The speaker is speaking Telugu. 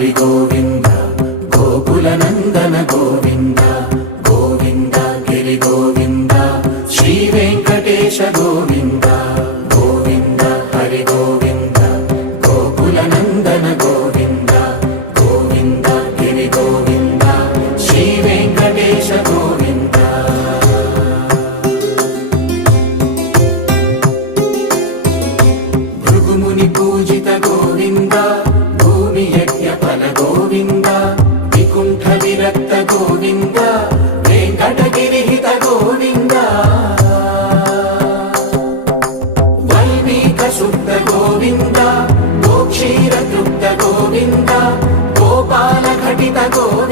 హరి గోవింద గోకుల నందన గోవింద గోవింద గిరి గోవింద శ్రీ వెంకటేశ గోవింద గోవింద హరి గోవింద గోకుల నందన గోవింద గోవింద గిరి గోవింద శ్రీ వెంకటేశ గోవింద భృగుముని పూజిత గోవింద భూమి యజ్ఞ ఫల గోవింద వికుంఠ విరక్త గోవింద వెంకటగిరిహిత గోవింద వైదిక శుద్ధ గోవింద గోక్షీర తృప్త గోవింద గోపాల ఘటిత గోవింద